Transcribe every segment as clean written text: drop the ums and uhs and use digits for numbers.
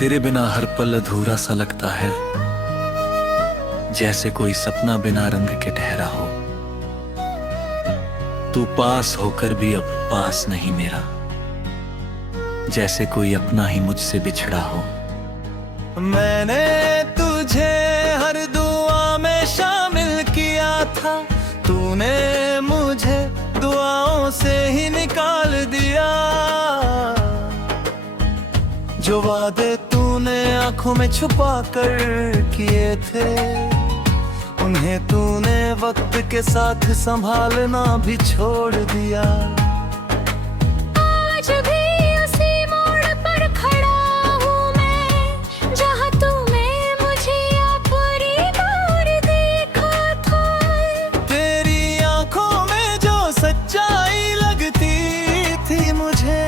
तेरे बिना हर पल अधूरा सा लगता है, जैसे कोई सपना बिना रंग के ठहरा हो। तू पास होकर भी अब पास नहीं मेरा, जैसे कोई अपना ही मुझसे बिछड़ा हो। मैंने तुझे हर दुआ में शामिल किया था, तूने मुझे दुआओं से ही निकाल दिया। जो वादे तूने आंखों में छुपा कर किए थे, उन्हें तूने वक्त के साथ संभालना भी छोड़ दिया। आज भी उसी मोड़ पर खड़ा हूँ मैं, जहाँ तूने मुझे पूरी बार देखा था। तेरी आंखों में जो सच्चाई लगती थी मुझे,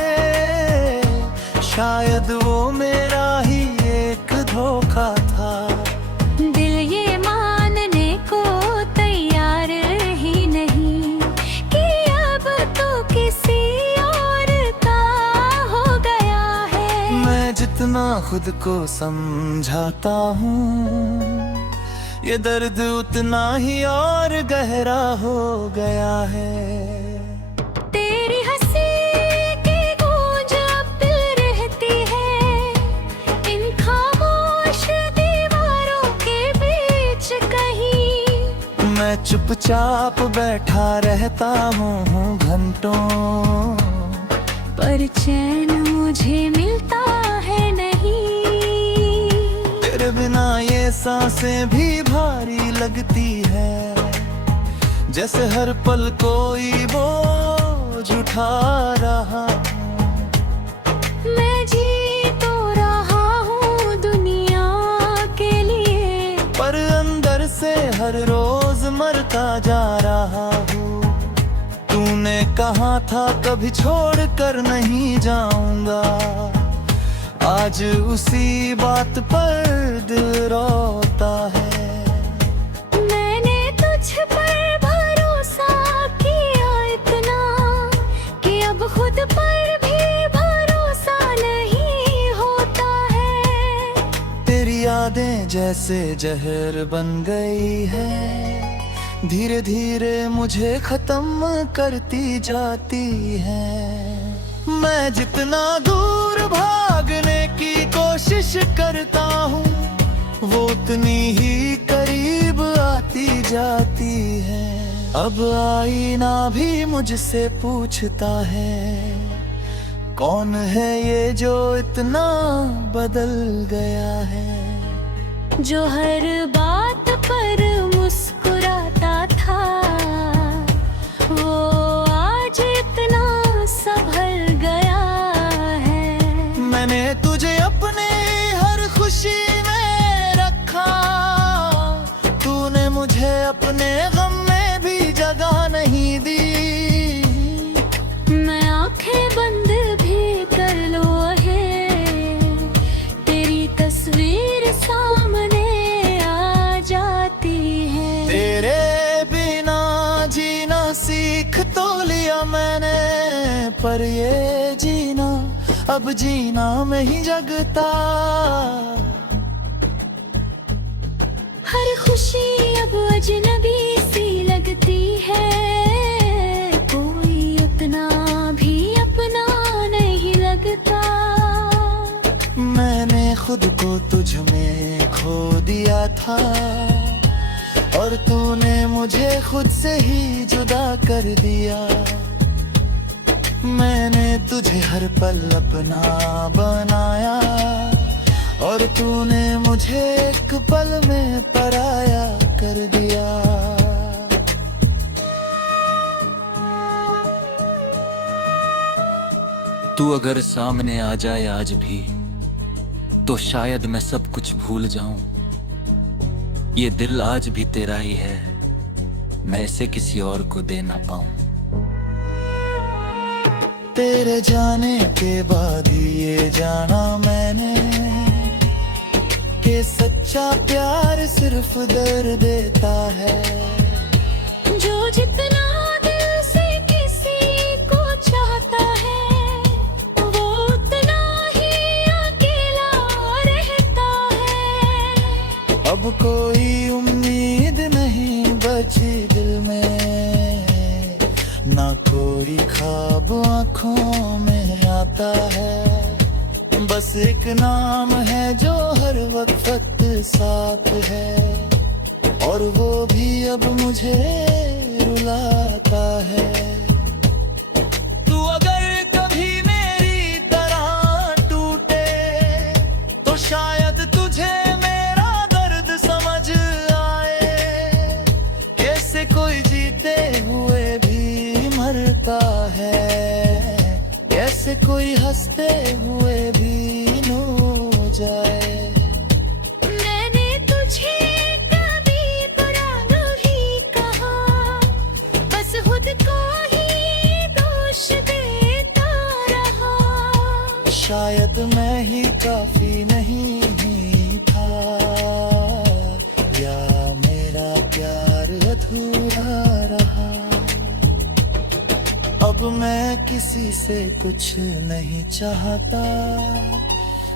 शायद वो मेरा ही एक धोखा था। दिल ये मानने को तैयार ही नहीं कि अब तो किसी और का हो गया है। मैं जितना खुद को समझाता हूँ, ये दर्द उतना ही और गहरा हो गया है। तेरी हंसी की गूंज अब दिल रहती है, इन खामोश दीवारों के बीच कहीं। मैं चुपचाप बैठा रहता हूँ घंटों, पर चैन मुझे मिलता है नहीं। तेरे बिना ये सांसें भी भारी लगती है, जैसे हर पल कोई बोझ उठा रहा। मैं जी तो रहा हूँ दुनिया के लिए, पर अंदर से हर रोज मरता जा रहा हूँ। तूने कहा था कभी छोड़ कर नहीं जाऊंगा, आज उसी बात पर दिल रोता है। मैंने तुझ पर भरोसा किया इतना कि अब खुद पर भी भरोसा नहीं होता है। तेरी यादें जैसे जहर बन गई है, धीरे धीरे मुझे खत्म करती जाती है। मैं जितना दूर भागने की कोशिश करता हूँ, वो उतनी ही करीब आती जाती है। अब आईना भी मुझसे पूछता है, कौन है ये जो इतना बदल गया है। जो हर बात पर मुस्कुराता था, वो आज इतना संभल गया है। मैंने तुझे अपने हर खुशी में रखा, तूने मुझे अपने गम में भी जगह नहीं दी। मैं आंखें बंद भी कर लो है, तेरी तस्वीर सामने आ जाती है। तेरे बिना जीना सीख तो लिया मैंने, पर ये जीना अब जीना में ही जगता। हर खुशी अब अजनबी सी लगती है, कोई उतना भी अपना नहीं लगता। मैंने खुद को तुझ में खो दिया था, और तूने मुझे खुद से ही जुदा कर दिया। मैंने तुझे हर पल अपना बनाया, और तूने मुझे एक पल में पराया कर दिया। तू अगर सामने आ जाए आज भी, तो शायद मैं सब कुछ भूल जाऊं। ये दिल आज भी तेरा ही है, मैं इसे किसी और को दे ना पाऊं। तेरे जाने के बाद ही ये जाना मैंने, कि सच्चा प्यार सिर्फ दर्द देता है। जो जितना दिल से किसी को चाहता है, वो उतना ही अकेला अब कोई उम्मीद नहीं बची दिल में, ना कोई ख्वाब आँखों में आता है। बस एक नाम है जो हर वक्त साथ है, और वो भी अब मुझे रुलाता है। तू अगर कभी मेरी तरह टूटे तो शायद तुझे मेरा दर्द समझ आए। कैसे कोई जीते हुए भी मरता है, कैसे कोई हंसते हुए भी रो जाए। मैंने तुझे कभी बुरा नहीं कहा, बस खुद को ही दोष देता रहा। शायद मैं ही काफी नहीं था, या मेरा प्यार अधूरा रहा। अब मैं किसी से कुछ नहीं चाहता,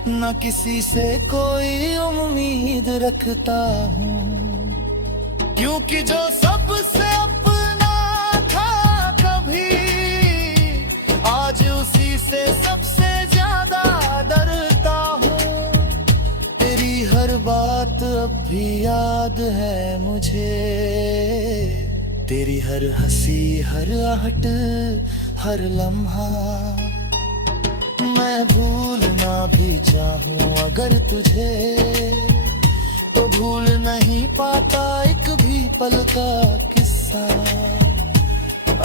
न किसी से कोई उम्मीद रखता हूँ, क्योंकि जो सबसे अपना था कभी, आज उसी से सबसे ज्यादा डरता हूँ। तेरी हर बात अब भी याद है मुझे, तेरी हर हंसी, हर आहट, हर लम्हा। मैं भूलना भी चाहूँ अगर तुझे, तो भूल नहीं पाता एक भी पल का किस्सा।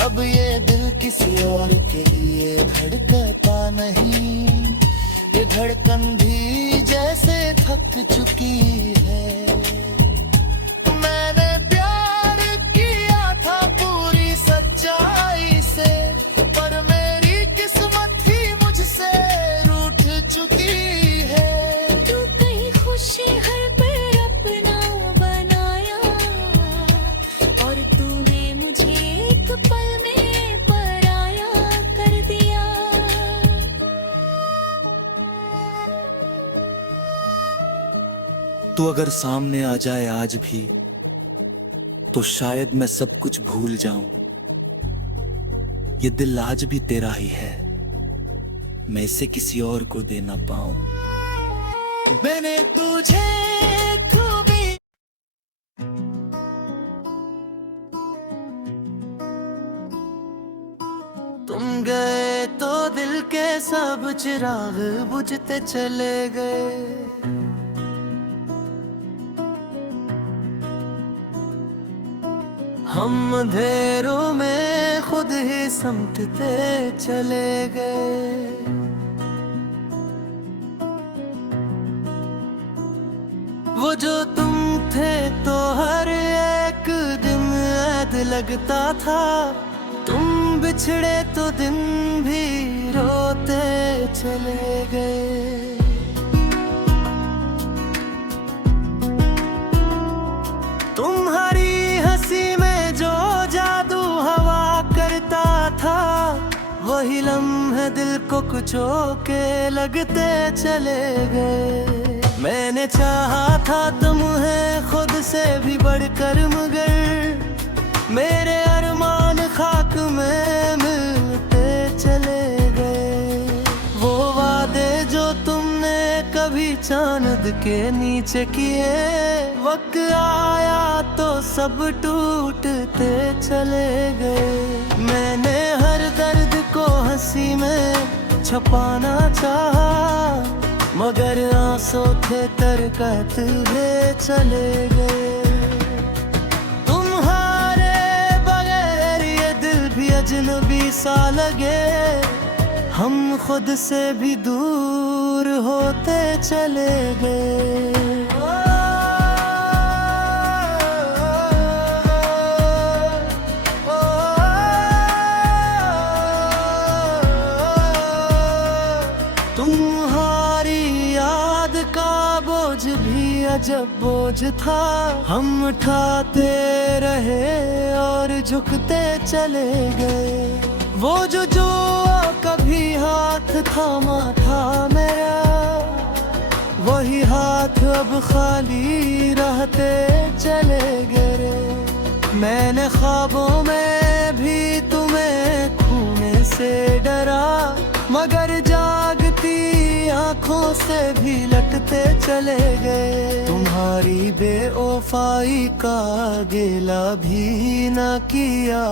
अब ये दिल किसी और के लिए धड़कता नहीं, ये धड़कन भी जैसे थक चुकी है। मैंने प्यार किया था पूरी सच्चाई से, पर मेरी किस्मत ही मुझसे रूठ चुकी है। तू कहीं खुश हर पल अपना बनाया, और तूने मुझे एक पल में पराया कर दिया। तू अगर सामने आ जाए आज भी, तो शायद मैं सब कुछ भूल जाऊं। ये दिल आज भी तेरा ही है, मैं इसे किसी और को दे ना पाऊं। मैंने तुझे खूबी तुम गए तो दिल के सब चिराग बुझते चले गए। हम अंधेरों में खुद ही समटते चले गए। वो जो तुम थे तो हर एक दिन ऐद लगता था, तुम बिछड़े तो दिन भी रोते चले गए। तुम्हारी हंसी में जो जादू हवा करता था, वही लम्हे दिल को कुचो के लगते चले गए। मैंने चाहा था तुम्हें खुद से भी बढ़कर, मगर मेरे अरमान खाक में मिलते चले गए। वो वादे जो तुमने कभी चांद के नीचे किए, वक्त आया तो सब टूटते चले गए। मैंने हर दर्द को हंसी में छुपाना चाहा, मगर आंसू थे तरकत हुए चले गए। तुम्हारे बगैर ये दिल भी अजनबी सा लगे, हम खुद से भी दूर होते चले गए। तुम्हारी याद का बोझ भी अजब बोझ था, हम उठाते रहे और झुकते चले गए। वो जो कभी हाथ थामा था मेरा, वही हाथ अब खाली रह रहते चले गए रे। मैंने ख्वाबों में भी तुम्हें खोने से डरा, मगर जागती आंखों से भी लटते चले गए। तुम्हारी बेवफाई का गिला भी न किया,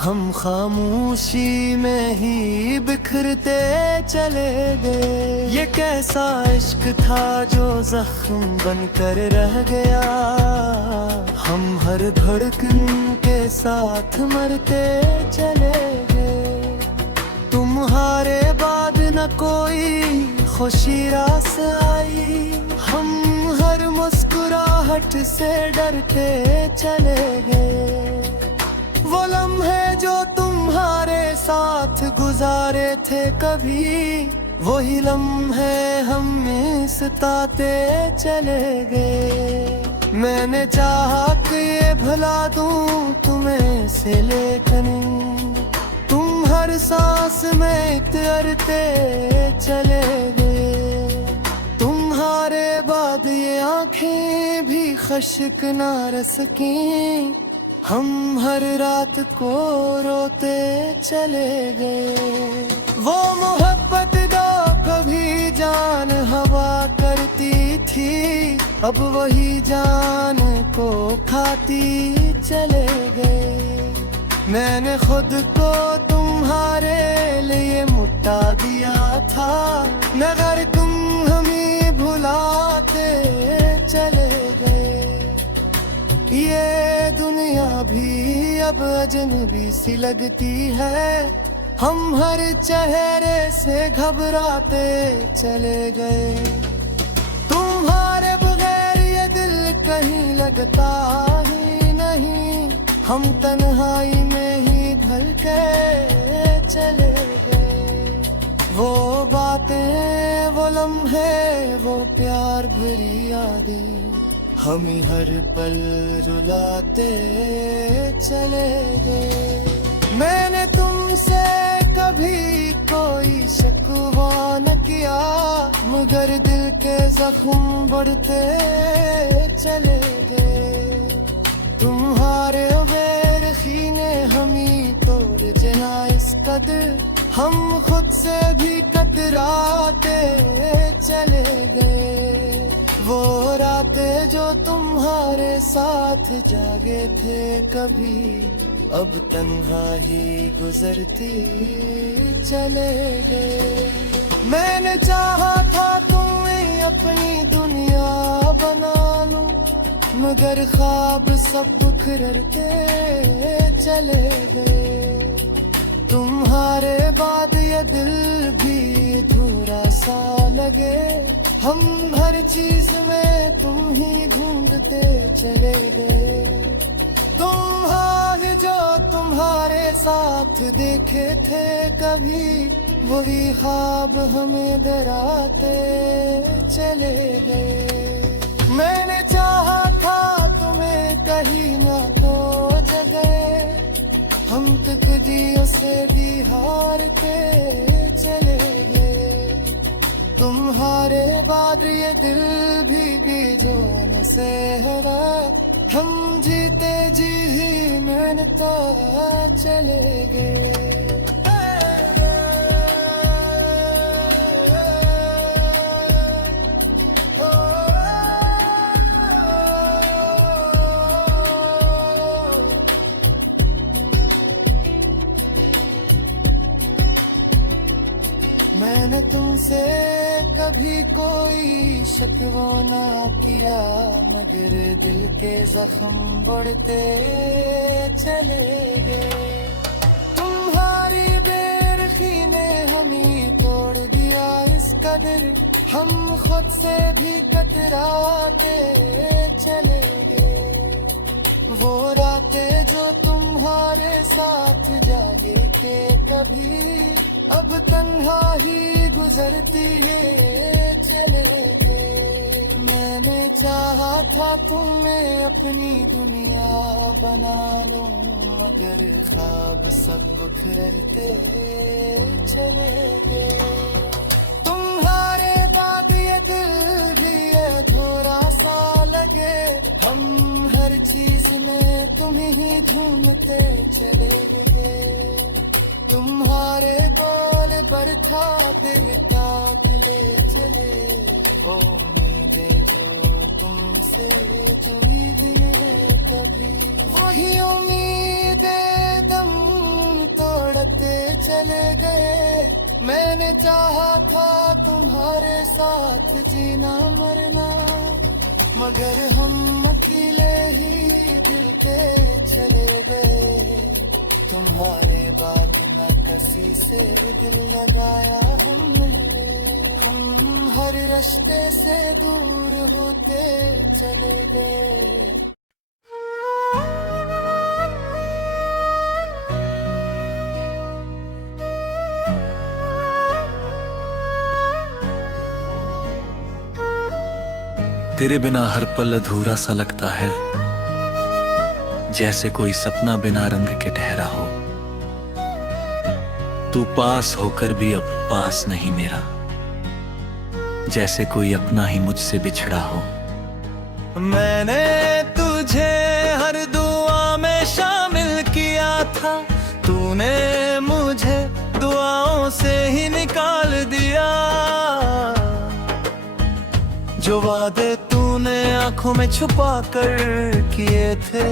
हम खामोशी में ही बिखरते चले गए। ये कैसा इश्क था जो जख्म बनकर रह गया, हम हर धड़कन के साथ मरते चले गए। तुम्हारे बाद न कोई खुशी रास आई, हम हर मुस्कुराहट से डरते चले गए। वो लम्हे जो तुम्हारे साथ गुजारे थे कभी, वही लम्हे हम सताते चले गए। मैंने चाहा कि ये भुला दूं तुम्हें से लेकिन तुम हर सांस में तैरते चले गए। तुम्हारे बाद ये आंखें भी खश्क ना रस सकीं, हम हर रात को रोते चले गए। वो मोहब्बत जो कभी जान हवा करती थी, अब वही जान को खाती चले गए। मैंने खुद को तुम्हारे लिए मुट्टा दिया था, मगर तुम हमें भुलाते चले गए। ये दुनिया भी अब अजनबी सी लगती है, हम हर चेहरे से घबराते चले गए। तुम्हारे बगैर ये दिल कहीं लगता ही नहीं, हम तन्हाई में ही ढल के चले गए। वो बातें, वो लम्हे, वो प्यार भरी यादें, हम हर पल रुलाते चले गए। मैंने तुमसे कभी कोई शिकवा न किया, मगर दिल के जख्म बढ़ते चले गए। तुम्हारे बेरखी ने हमें तोड़ जना इस कदर, हम खुद से भी कतराते चले गए। वो रातें जो तुम्हारे साथ जागे थे कभी, अब तन्हा ही गुजरती चले गए। मैंने चाहा था तुम्हें अपनी दुनिया बना लूं, मगर ख्वाब सब बिखरते चले गए। तुम्हारे बाद ये दिल भी अधूरा सा लगे, हम हर चीज में तुम ही ढूंढते चले गए। तुम हाल जो तुम्हारे साथ देखे थे कभी, वही ख्वाब हमें डराते चले गए। मैंने चाहा था तुम्हें कहीं ना तो जगह, हम तकदीर से भी हार के चले गए। तुम्हारे बाद ये दिल भी जोन से हरा, हम जीते जी ही मेहनता चले गए। मैंने तुमसे कभी कोई शिकवा ना किया, मगर दिल के जख्म बढ़ते चले गए। तुम्हारी बेरखी ने हमें तोड़ दिया इस कदर, हम खुद से भी कतराते चले गए। वो रातें जो तुम्हारे साथ जागे थे कभी, अब तन्हा ही गुजरती है चले गए। मैंने चाहा था तुम्हें अपनी दुनिया बना लूं, मगर ख्वाब सब बिखरते चले गए। तुम्हारे बाद ये दिल भी अधूरा सा लगे, हम हर चीज में तुम्हें ही ढूंढते चले गए, तुम्हारे कॉल पर था दिल क्या ले चले, वो उम्मीदें जो तुमसे जुड़ी हुई है कभी, वही उम्मीदें दम तोड़ते चले गए। मैंने चाहा था तुम्हारे साथ जीना मरना, मगर हम अकेले ही दिल के चले गए। तुम्हारे बाद न किसी से दिल लगाया हमने, हम हर रास्ते से दूर होते चले गए। तेरे बिना हर पल अधूरा सा लगता है, जैसे कोई सपना बिना रंग के ठहरा हो। तू पास होकर भी अब पास नहीं मेरा, जैसे कोई अपना ही मुझसे बिछड़ा हो। मैंने तुझे हर दुआ में शामिल किया था, तूने मुझे दुआओं से ही निकाल दिया। जो वादे तूने आंखों में छुपा कर किए थे,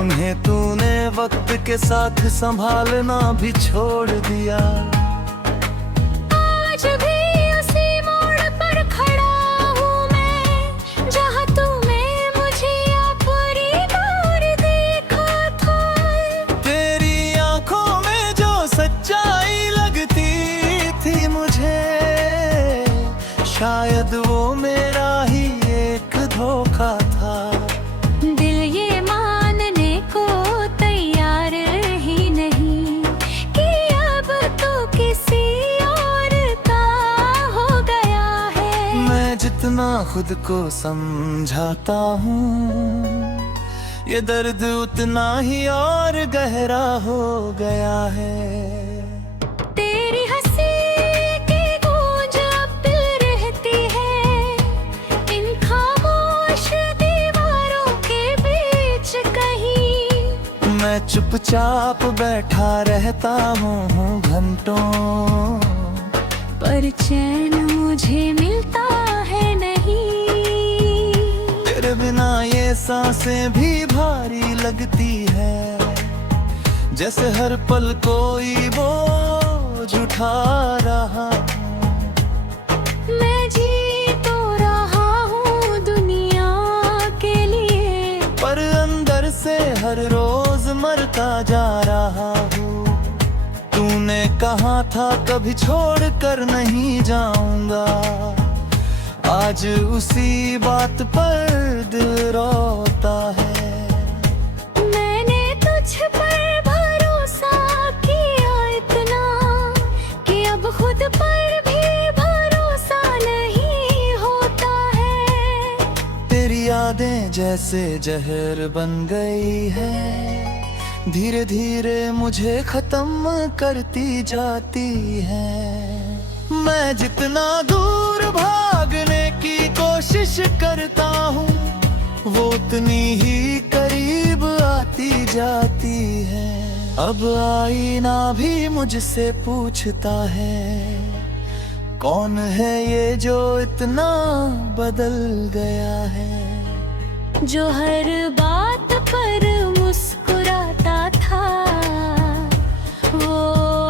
उन्हें तूने वक्त के साथ संभालना भी छोड़ दिया। आज भी उसी मोड़ पर खड़ा हूँ मैं, जहाँ तूने मुझे पूरी बार देखा था। तेरी आंखों में जो सच्चाई लगती थी मुझे, शायद वो मेरा ही एक धोखा था। दिल ये मानने को तैयार ही नहीं कि अब तो किसी और का हो गया है। मैं जितना खुद को समझाता हूँ, ये दर्द उतना ही और गहरा हो गया है। तेरी हंसी की गूंज अब दिल रहती है, इन खामोश दीवारों के बीच कहीं। मैं चुपचाप बैठा रहता हूँ घंटों, पर चैन मुझे मिलता है नहीं। तेरे बिना ये सांसें भी भारी लगती है, जैसे हर पल कोई बोझ उठा रहा। मैं जी तो रहा हूँ दुनिया के लिए, पर अंदर से हर रोज मरता जा रहा हूँ। तूने कहा था कभी छोड़ कर नहीं जाऊंगा, आज उसी बात पर दिल रोता है। मैंने तुझ पर भरोसा किया इतना कि अब खुद पर भी भरोसा नहीं होता है। तेरी यादें जैसे जहर बन गई है, धीरे धीरे मुझे खत्म करती जाती है। मैं जितना दूर भागने की कोशिश करता हूँ, वो उतनी ही करीब आती जाती है। अब आईना भी मुझसे पूछता है, कौन है ये जो इतना बदल गया है। जो हर बात पर मुस्कुराता था, वो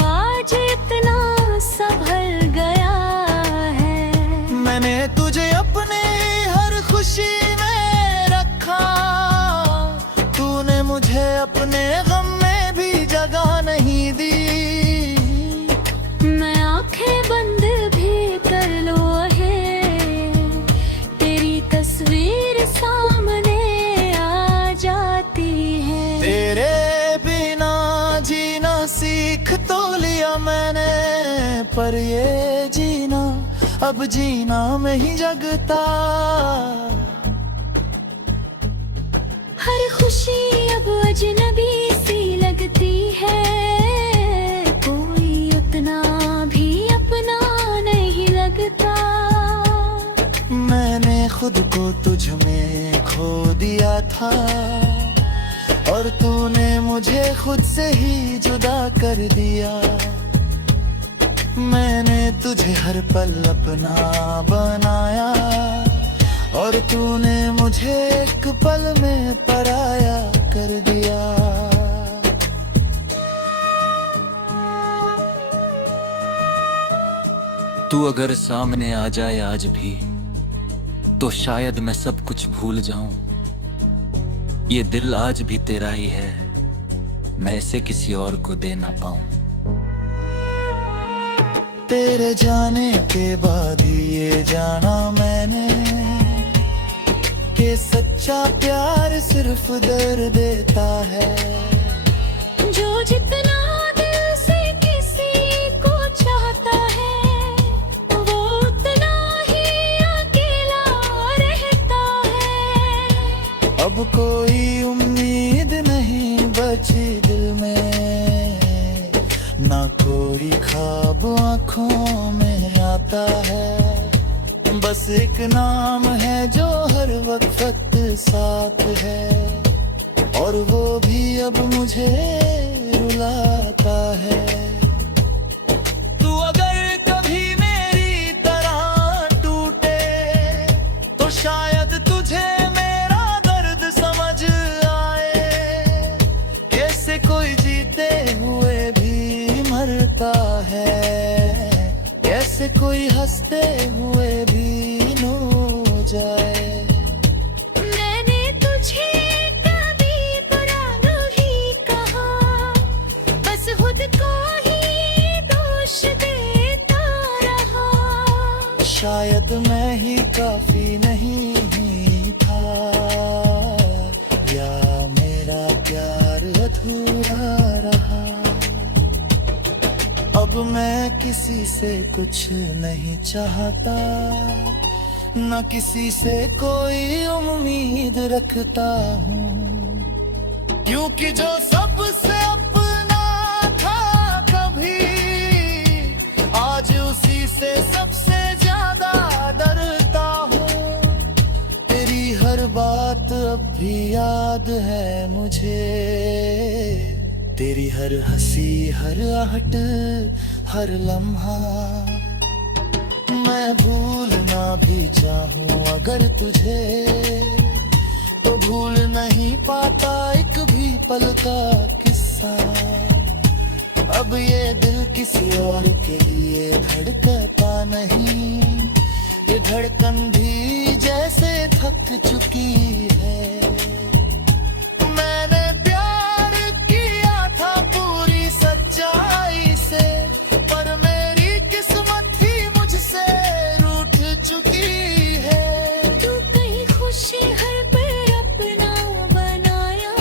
आज इतना संभल गया है। मैंने तुझे अपने हर खुशी में रखा, तूने मुझे अपने गम में भी जगह नहीं दी। मैं आंखें बंद भी कर लूं है, तेरी तस्वीर सामने आ जाती है। तेरे बिना जीना सीख तो लिया मैंने, पर ये जीना अब जीना में ही जगता। हर खुशी अब अजनबी सी लगती है, कोई उतना भी अपना नहीं लगता। मैंने खुद को तुझ में खो था, और तूने मुझे खुद से ही जुदा कर दिया। मैंने तुझे हर पल अपना बनाया, और तूने मुझे एक पल में पराया कर दिया। तू अगर सामने आ जाए आज भी तो शायद मैं सब कुछ भूल जाऊं। ये दिल आज भी तेरा ही है, मैं इसे किसी और को दे ना पाऊं। तेरे जाने के बाद ही ये जाना मैंने कि सच्चा प्यार सिर्फ दर्द देता है। जो जितना दिल से किसी को चाहता है, वो उतना ही अकेला रहता है। अब कोई उम्मीद नहीं बची दिल में, ना कोई ख्वाब आँखों में आता है। बस एक नाम है जो हर वक्त साथ है, और वो भी अब मुझे रुलाता है। तू अगर कभी मेरी तरह टूटे तो शायद तुझे मेरा दर्द समझ आए। कैसे कोई जीते हुए भी मरता है, कैसे कोई हंसते हुए भी रो जाए। मैंने तुझे कभी बुरा नहीं कहा, बस खुद को ही दोष देता रहा। शायद मैं ही काफी नहीं था, या मेरा प्यार अधूरा रहा। अब मैं किसी से कुछ नहीं चाहता, न किसी से कोई उम्मीद रखता हूँ। क्योंकि जो सबसे अपना था कभी, आज उसी से सबसे ज्यादा डरता हूँ। तेरी हर बात अब भी याद है मुझे, तेरी हर हंसी, हर आहट, हर लम्हा। मैं भूलना भी चाहूं अगर तुझे, तो भूल नहीं पाता एक भी पल का किस्सा। अब ये दिल किसी और के लिए धड़कता नहीं, ये धड़कन भी जैसे थक चुकी है। मैंने प्यार किया था पूरी सच्चाई से, पर मेरी किस्मत ही मुझसे रूठ चुकी है। तू कहीं खुशी हर पल अपना बनाया,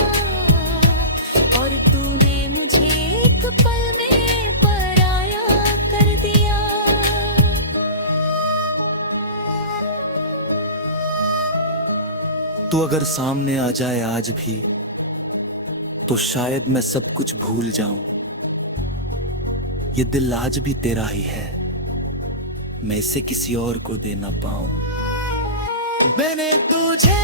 और तूने मुझे एक पल में पराया कर दिया। तू अगर सामने आ जाए आज भी तो शायद मैं सब कुछ भूल जाऊं। ये दिल आज भी तेरा ही है, मैं इसे किसी और को दे ना पाऊं। मैंने तुझे